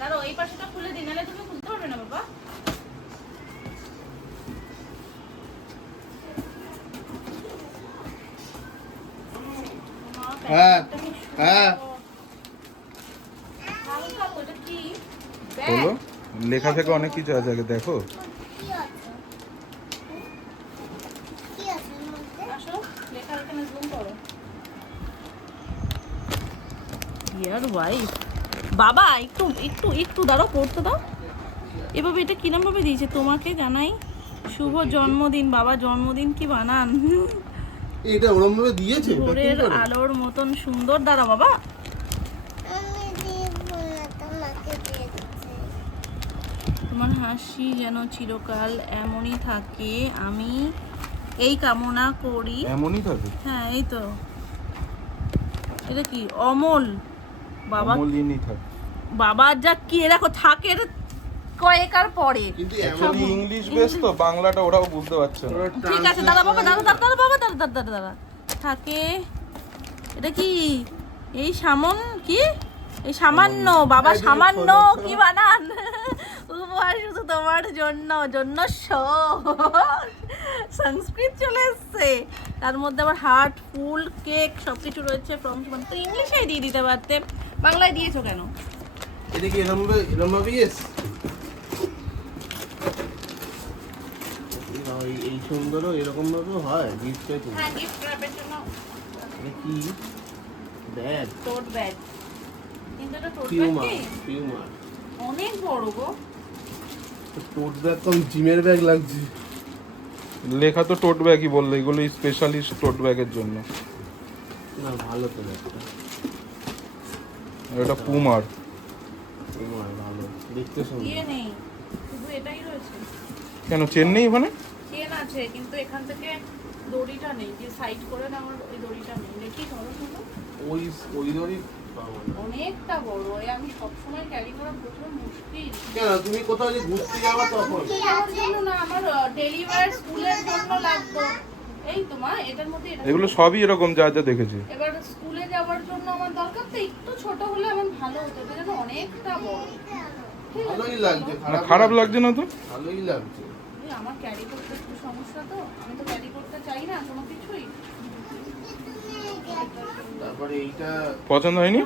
দাঁড়াও এই পাশটা খুলে দিই, নাহলে তুমি খুলতে পারবে না বাবা। হ্যাঁ হ্যাঁ বলো, লেখা থেকে অনেক কিছু আছে, আগে দেখো। বাবা একটু একটু একটু দাঁড়াও, পড়তে দাও। এভাবে এটা কিরম ভাবে দিয়েছে তোমাকে জানাই, শুভ জন্মদিন। বাবা জন্মদিন কি বানান, এটা ওরম ভাবে দিয়েছে ভোরের আলোর মতন সুন্দর। দাঁড়া বাবা, তোমার হাসি যেন চিরকাল এমনই থাকে, আমি এই কামনা করি। এমনই থাকে? হ্যাঁ এই তো। এটা কি অমল বাবা, অমলিনী থাকে। বাবা যা কি দেখো থাকে কয়েকার পরে, কিন্তু অ্যাকচুয়ালি ইংলিশ বেস তো, বাংলাটা ওরাও বুঝতে পারছে না। ঠিক আছে দাদা বাবা, দাদা দাদা বাবা, দাদা দাদা দাদা থাকে। এটা কি এই সামন কি এই সামান্য বাবা, সামান্য কি বানান, উপহার শুধু তোমার জন্য, জন্য সংস্কৃত চলে এসছে, তার মধ্যে আবার হার্ট, ফুল, কেক সবকিছু রয়েছে। ফ্রম সুমন তো ইংলিশেই দিয়ে দিতে পারতে, বাংলায় দিয়েছো কেন? এটা কি এরম ভাবে ইয়েস এই সুন্দরও এরকম ভাবে হয় গিফট পেতে? হ্যাঁ গিফট র্যাপের জন্য। এটা কি ব্যাগ? টোট ব্যাগ, কিন্তু এটা টোট ব্যাগ পিউমা কি পিউমা অনেক বড় গো। টোট ব্যাগ তো জিমের ব্যাগ লাগছে। লেখা তো টোট ব্যাগই বললো, এগুলো স্পেশালি টোট ব্যাগের জন্য। না ভালো তো ব্যাগটা, এটা পুমার। পিউমার ভালো দেখতে সুন্দর। ইয়ে নেই, শুধু এটাই রয়েছে। কেন, চেন নেই ওখানে? চেন আছে কিন্তু এখান থেকে দড়িটা নেই, যে সাইড করে না আমার ওই দড়িটা নেই। দেখি ধরো শুধু, ওই ওই দড়ি পাবো না। অনেকটা বড়, এই আমি সবসময় ক্যারি করা প্রচুর মুশকিল। কেন তুমি কোথাও যে ঘুরতে যাবা তখন? আমার জন্য না, আমার ডেলি ওয়্যার স্কুলের জন্য লাগতো। এই তো মা এটার মধ্যে এটা এগুলো সবই এরকম যা যা দেখেছি। এবার স্কুলে যাওয়ার জন্য আমার দরকার, তো একটু ছোট হলে আমার ভালো হতো, এটা যেন অনেকটা বড়। ঠিক আছে, ভালোই লাগছে, না খারাপ লাগছে না তো? ভালোই লাগছে। এই আমার ক্যারি করতে একটু সমস্যা, তো আমি তো ক্যারি করতে চাই না কোনো কিছুই। তারপরে এইটা পছন্দ হয়নি?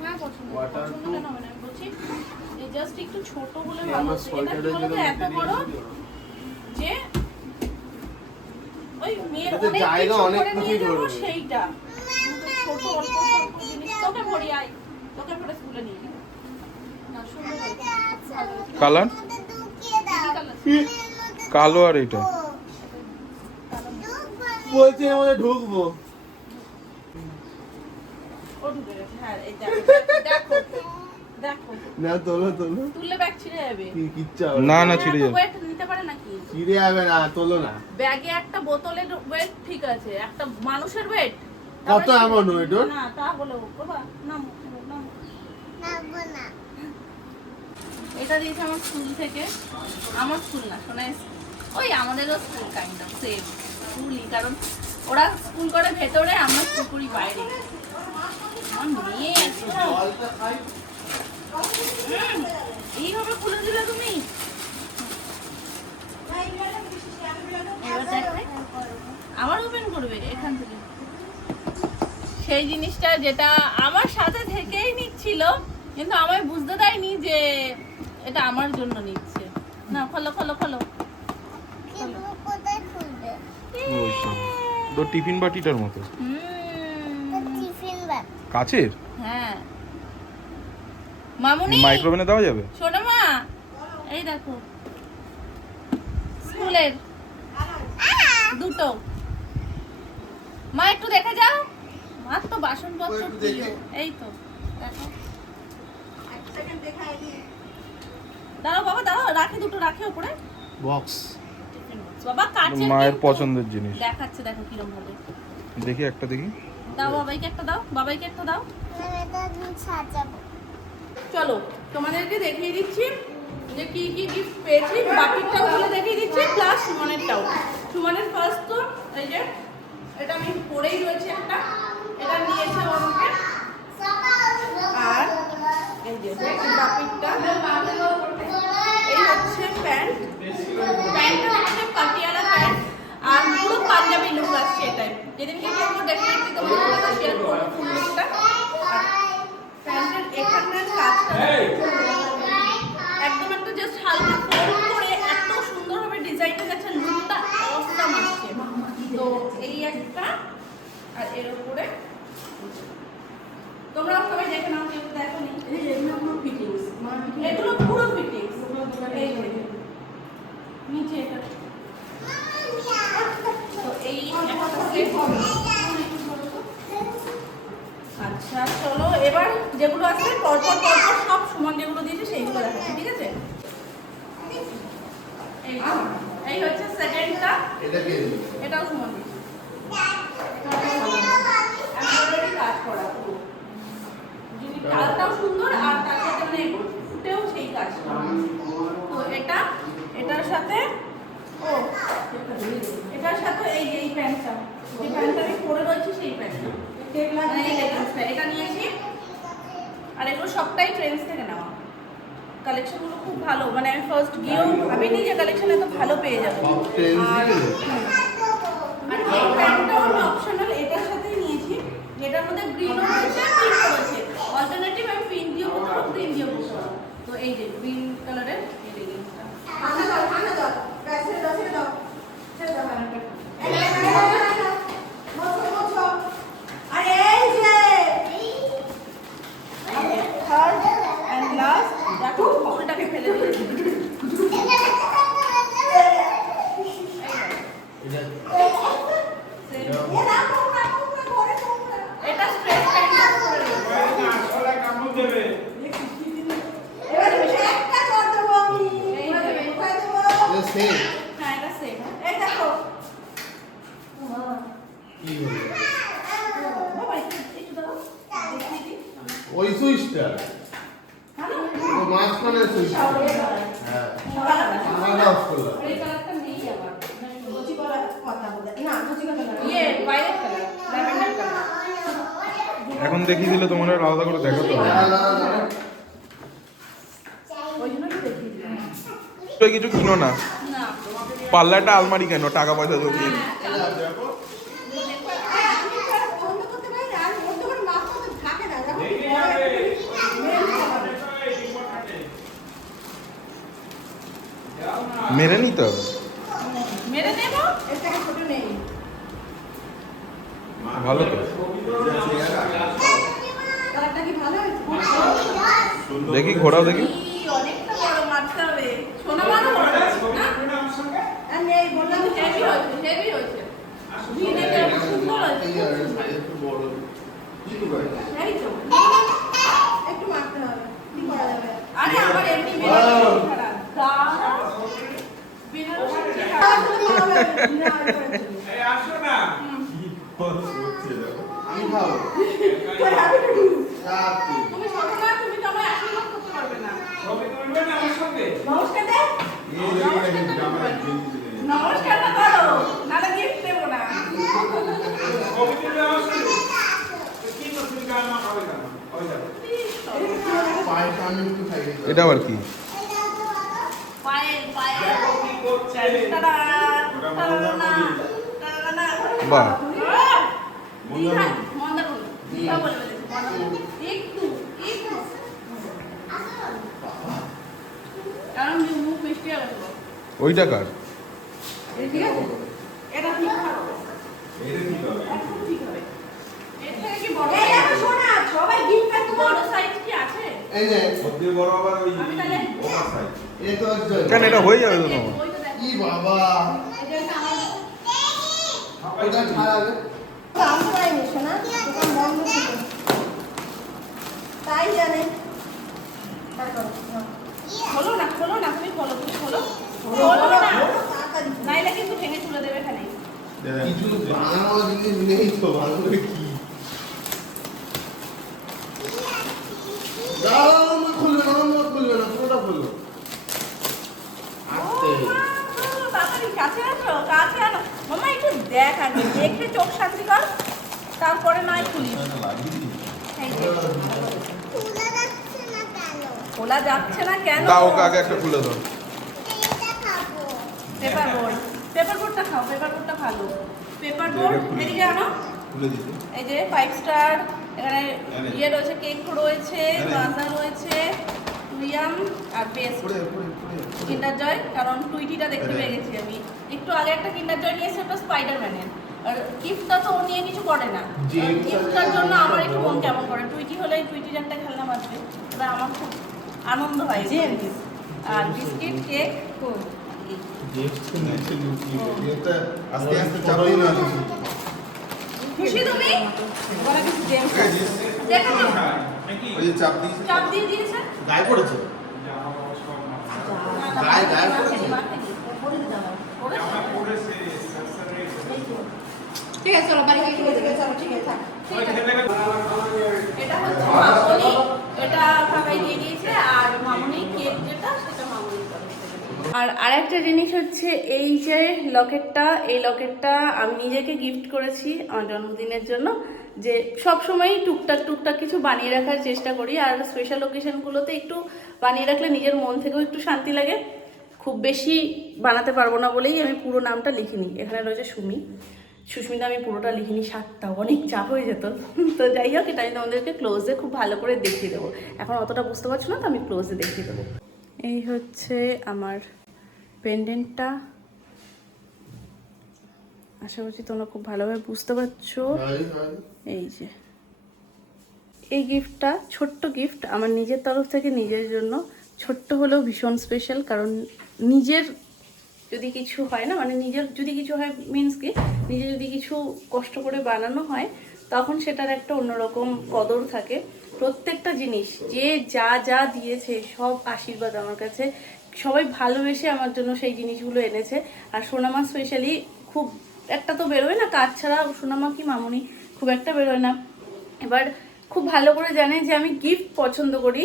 হ্যাঁ পছন্দ, Water পছন্দ কেন হবে না, আমি বলছি যে জাস্ট একটু ছোট হলে এই ভালো আমার হতো। এটা কি সোয়েটারের বলতো, জন্য এত বড় যে ওই মেয়ের এতে অনেক জায়গা কিছু অনেক করে নিয়ে কিছুই যাবো ধরবে। সেইটা, কিন্তু ছোট অল্প স্বল্প জিনিস তোকে ভরি আয়, তোকে ভরে স্কুলে নিয়ে যাবো। না সুন্দর হয়েছে, ভালো হয়েছে। কালার কি colour? কালো, আর এটা বলছি এর মধ্যে ঢুকবো। ও ঢুকে গেছে, হ্যাঁ এই দেখো দেখো দেখো, না তোলো তোলো, তুললে ব্যাগ ছিঁড়ে যাবে। কি কিচ্ছা হবে না না, না ছিঁড়ে যাবে। ওয়েট নিতে পারে নাকি? ছিঁড়ে যাবে না, তোলো না। ব্যাগে একটা বোতলের ওয়েট ঠিক আছে, একটা মানুষের ওয়েট কত এমন ওয়েট ওর? না তা বলে বাবা নামো নামো। এটা দিয়েছে আমার স্কুল থেকে, আমার স্কুল না শোনা, ওই আমাদেরও স্কুল কাইন্ড অফ সেম স্কুলই, কারণ ওরা স্কুল করে ভেতরে, আমরা স্কুল করি বাইরে। আমার মেয়ে জলটা খাই। এইভাবে খুলে দিলে তুমি, এবার দেখবে আবার ওপেন করবে এখান থেকে। সেই জিনিসটা যেটা আমার সাথে থেকেই নিচ্ছিল, কিন্তু আমায় বুঝতে দেয়নি যে এটা আমার জন্য নিচ্ছে। না খোলো খোলো খোলো, তো টিফিন বাটিটার মতো কাচের। হ্যাঁ মামুনি মাইক্রোওভেনে দেওয়া যাবে? শোনো মা, এই দেখো স্কুলের দুটো, মা একটু দেখে যাও, মার তো বাসনপত্র প্রিয়। এই তো দেখো, দাঁড়াও বাবা দাঁড়াও, রাখে দুটো রাখে উপরে বক্স। বাবা কাচের, মায়ের কিন্তু পছন্দের জিনিস। দেখাচ্ছে দেখো কিরম ভাবে। দেখি একটা দেখি। দাও বাবাইকে একটা দাও, বাবাইকে একটা দাও। চলো তোমাদেরকে দেখিয়ে দিচ্ছি যে কি কি গিফট পেয়েছি, বাকিটাও বলে দেখিয়ে দিচ্ছি, প্লাস সুমনেরটাও। সুমনের ফার্স্ট তো এই যে এটা আমি পরেই রয়েছে একটা, এটা নিয়েছে ও আমাকে। আর এই যে বাপিটা, এই হচ্ছে প্যান্ট, প্যান্টটা হচ্ছে পাটিয়ালা প্যান্ট আর পুরো পাঞ্জাবি লুক আসছে এটাই। যেদিনকে করবো ডেফিনেটলি তোমাদের সাথে শেয়ার করবো ফুল লুকটা। প্যান্টের এখানকার কাজটা একদম একটা জাস্ট হালকা ফোল্ড করে এত সুন্দরভাবে ডিজাইনটা যাচ্ছে, লুকটা অসাম আসছে। তো এই একটা, আর এর উপরে তোমরা সবাই দেখে নাও, কেউ দেখো নি, এগুলো পুরো ফিটিংস। এই যে নিচে এটা, তো এই একটা সেট হবে। আচ্ছা চলো এবার যেগুলো আছে পরপর পরপর সব সমান যেগুলো দিয়েছে সেইগুলো দেখাচ্ছি, ঠিক আছে? এই হচ্ছে সেকেন্ডটা, এটাও সমান দিয়েছে, এমব্রয়ডারি কাজ করা পুরো, কাজটাও সুন্দর আর তার সাথে মানে ফুটেও সেই কাজটা। তো এটা এটার সাথে এটার সাথে এই প্যান্টটা, যে প্যান্টটা আমি পরে রয়েছি সেই প্যান্টটা, এটা নিয়েছি। আর এগুলো সবটাই ট্রেন্ডস থেকে নেওয়া, কালেকশনগুলো খুব ভালো, মানে আমি ফার্স্ট গিয়েও আমি নিজে কালেকশন এত ভালো পেয়ে যাবো। আর এই প্যান্টটাও আমি অপশনাল এটার সাথেই নিয়েছি, যেটার মধ্যে গ্রিনও রয়েছে পিঙ্কও রয়েছে, অল্টারনেটিভ আমি পিঙ্ক দিয়েও করতে পারবো, গ্রিন দিয়েও করতে পারবো। তো এই যে গ্রিন কালারের এই লেগিংসটা, থার্ড অ্যান্ড লাস্ট, দেখো ফুলটাকে ফেলে দিয়েছি। এটা স্ট্রেট প্যান্ট করে দেবে। হ্যাঁ এটা সেম, এই দেখো ওই সুইচটা মাঝখানে সুইচটা, হ্যাঁ আলাদা অফ করলাম। এই কালারটা নেই আবার, ইয়ে ভায়োলেট কালার, ল্যাভেন্ডার কালার। এখন দেখিয়ে দিলে তোমার আর আলাদা করে দেখাতে হবে। ওই জন্য তো দেখিয়ে দিলাম। তুই কিছু কিনো না, না পাল্লাটা আলমারি কেন, টাকা পয়সা তো দিয়ে। মেরে নিতে হবে, মেরে নেবো, ভালো তো। দেখি ঘোরাও দেখি। অনেকটা বড় মারতে হবে, সোনা মারো বড় না, আমি এই বললাম হেভি হয়েছে, হেভি হয়েছে, ভিনেতে সুন্দর হয়েছে, এই তো একটু মারতে হবে, কি করা যাবে। আরে আমার এমনি মেরে খারাপ দাঁড়া বেনারসি খারাপ এই আসো না আমি খাবো তুমি ছোট না, তুমি তো আমায় আশীর্বাদ করতে পারবে না। ছবি তুলবে না আমার সঙ্গে নমস্কার দে, নমস্কার না করো, নালে গিফট দেবো না। ছবি তুলবে আমার সঙ্গে তো কি তো তুমি গান না হবে না হবে যাবে পায়েস আমি একটু খাই। এটা আবার কি? পায়েল পায়েল দেখো কি করছে টাটা টাটা টাটা। বাহ, মন্দারমণি দিঘা বলে বলেছে, মন্দারমণি একটু একটু, কারণ মুখ মিষ্টি হবে তো। ওইটা কার? ঠিক আছে, এটা ঠিক হবে, এটা কি হবে একদম ঠিক হবে। এর থেকে কি বড়? এই দেখো শোনা, সবাই গিফট পাচ্ছে, বড় সাইজ কি আছে? এই যে সবচেয়ে বড় আবার ওই আমি তাহলে ওভার সাইজ এই তো কেন এটা হয়ে যাবে তো তোমার? ওই তো দেখো, কি বাবা এটা আমার ওটা ছাড়াবে তাই জানে। খোলো না খোলো না, তুমি খোলো, তুমি খোলো, খোলো না, নাইলে কিন্তু ভেঙে তুলে দেবে এখানে। কিছু বানানো জিনিস নেই তো ভালো করে কি দাঁড়াও না, খুলবে না পুরোটা খুলবে। আস্তে তাড়াতাড়ি কাছে আছো, কাছে আনো মামা, একটু দেখ আগে, দেখে চোখ শান্তি কর, তারপরে নাই খুলিস। এই যে। খোলা যাচ্ছে না কেন? দাও ওকে আগে একটা খুলে দাও। পেপার বোর্ড, পেপার বোর্ডটা খাও, পেপার বোর্ডটা ভালো। পেপার বোর্ড এদিকে আনো। খুলে দিতে। এই যে 5 স্টার, এখানে ইয়ে রয়েছে, কেক রয়েছে, মাজা রয়েছে, টুইয়াম আর বেস্ট কিন্ডার জয়। কারণ টুইটিটা দেখতে পেয়ে গেছি আমি। একটু আগে একটা কিন্ডার জয় নিয়েছে, ওটা স্পাইডারম্যানের। আর গিফটটা তো ও নিয়ে কিছু করে না, গিফটটার জন্য আমার একটু মন কেমন করে। টুইটি হলে টুইটির একটা খেলনা বাজবে, ওটা আমার খুব আনন্দ হয়। আর বিস্কিট, কেক আস্তে আস্তে চাপাই না খুশি তুমি? ওই যে চাপ দিয়েছে, চাপ দিয়ে দিয়েছে, গায়ে পড়েছে, গায়ে গায়ে পড়েছে। ঠিক আছে চলো বাড়ি গিয়ে খেয়ে দেবে চলো ঠিক আছে থাক এটা হচ্ছে মামনি, এটা কাকাই দিয়ে দিয়েছে। আর মামনি কেক যেটা সেটা মামনি করে। আর আরেকটা জিনিস হচ্ছে এই যে লকেটটা, এই লকেটটা আমি নিজেকে গিফট করেছি আমার জন্মদিনের জন্য। যে সব সময়ই টুকটাক টুকটাক কিছু বানিয়ে রাখার চেষ্টা করি, আর স্পেশাল ওকেশনগুলোতে একটু বানিয়ে রাখলে নিজের মন থেকেও একটু শান্তি লাগে। খুব বেশি বানাতে পারবো না বলেই আমি পুরো নামটা লিখিনি। এখানে রয়েছে সুমি, সুস্মিতা আমি পুরোটা লিখিনি, 7টা, অনেক চাপ হয়ে যেত। তো যাই হোক, এটা আমি তোমাদেরকে ক্লোজে খুব ভালো করে দেখিয়ে দেবো। এখন অতটা বুঝতে পারছো না, তো আমি ক্লোজে দেখিয়ে দেবো। এই হচ্ছে আমার পেন্ডেন্টটা, আশা করছি তোমরা খুব ভালোভাবে বুঝতে পারছো। এই যে এই গিফটটা ছোট্ট গিফট আমার নিজের তরফ থেকে, নিজের জন্য। ছোট্ট হলেও ভীষণ স্পেশাল, কারণ নিজের যদি কিছু হয় না, মানে নিজের যদি কিছু হয় মিনস কি, নিজে যদি কিছু কষ্ট করে বানানো হয় তখন সেটার একটা অন্যরকম কদর থাকে। প্রত্যেকটা জিনিস যে যা যা দিয়েছে সব আশীর্বাদ আমার কাছে। সবাই ভালোবেসে আমার জন্য সেই জিনিসগুলো এনেছে। আর সোনামা স্পেশালি খুব একটা তো বেরোয় না, কাজ ছাড়া সোনামা কি মামুনি খুব একটা বেরোয় না। এবার খুব ভালো করে জানে যে আমি গিফট পছন্দ করি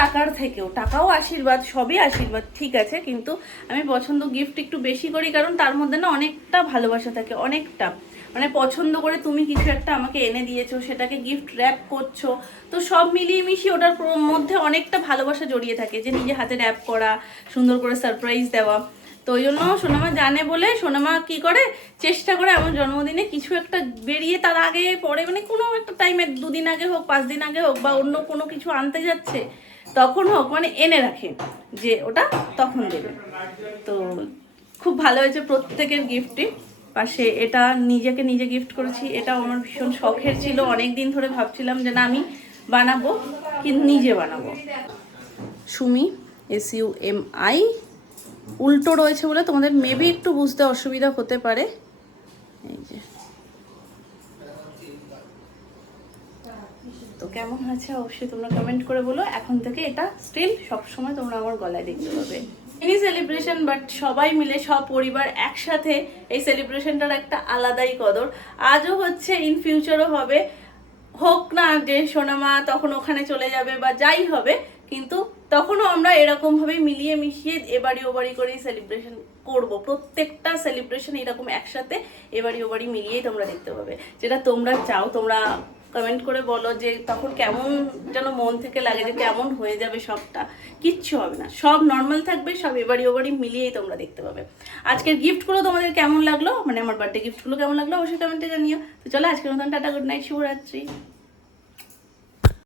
টাকার থেকেও। টাকাও আশীর্বাদ, সবই আশীর্বাদ, ঠিক আছে, কিন্তু আমি পছন্দ গিফট একটু বেশি করি, কারণ তার মধ্যে না অনেকটা ভালোবাসা থাকে, অনেকটা। মানে পছন্দ করে তুমি কিছু একটা আমাকে এনে দিয়েছো, সেটাকে গিফট র্যাপ করছো, তো সব মিলিয়ে মিশিয়ে ওটার মধ্যে অনেকটা ভালোবাসা জড়িয়ে থাকে। যে নিজে হাতে র্যাপ করা, সুন্দর করে সারপ্রাইজ দেওয়া। তো ওই জন্য সোনামা জানে বলে সোনামা কি করে, চেষ্টা করে আমার জন্মদিনে কিছু একটা বেরিয়ে তার আগে পরে, মানে কোনো একটা টাইমে 2 দিন আগে হোক, 5 দিন আগে হোক, বা অন্য কোনো কিছু আনতে যাচ্ছে তখন হোক, মানে এনে রাখে যে ওটা তখন দেবে। তো খুব ভালো হয়েছে প্রত্যেকের গিফটই। পাশে এটা নিজেকে নিজে গিফট করেছি, এটা আমার ভীষণ শখের ছিল। অনেক দিন ধরে ভাবছিলাম যে না আমি বানাবো, কিন্তু নিজে বানাবো। সুমি, SUMI, উল্টো রয়েছে বলে তোমাদের মেবি একটু বুঝতে অসুবিধা হতে পারে। এই যে তো কেমন আছে অবশ্যই তোমরা কমেন্ট করে বলো। এখন থেকে এটা স্টিল সবসময় তোমরা আমার গলায় দেখতে পাবে। মিনি সেলিব্রেশন, বাট সবাই মিলে সব পরিবার একসাথে এই সেলিব্রেশনটার একটা আলাদাই কদর। আজও হচ্ছে, ইন ফিউচারও হবে। হোক না যে সোনামা তখন ওখানে চলে যাবে বা যাই হবে, কিন্তু তখনও আমরা এরকমভাবে মিলিয়ে মিশিয়ে এবাড়ি ওবাড়ি করেই সেলিব্রেশন করব। প্রত্যেকটা সেলিব্রেশন এরকম একসাথে এবাড়ি ওবাড়ি মিলিয়েই তোমরা দেখতে পাবে। যেটা তোমরা চাও, তোমরা কমেন্ট করে বলো যে তখন কেমন যেন মন থেকে লাগে, যে কেমন হয়ে যাবে সবটা। কিচ্ছু হবে না, সব নর্মাল থাকবে, সব এবাড়ি ওবাড়ি মিলিয়েই তোমরা দেখতে পাবে। আজকের গিফটগুলো তোমাদের কেমন লাগলো, মানে আমার বার্থডে গিফটগুলো কেমন লাগলো অবশ্যই কমেন্টে জানিও। তো চলো আজকের মতন টাটা, গুড নাইট, শুভরাত্রি।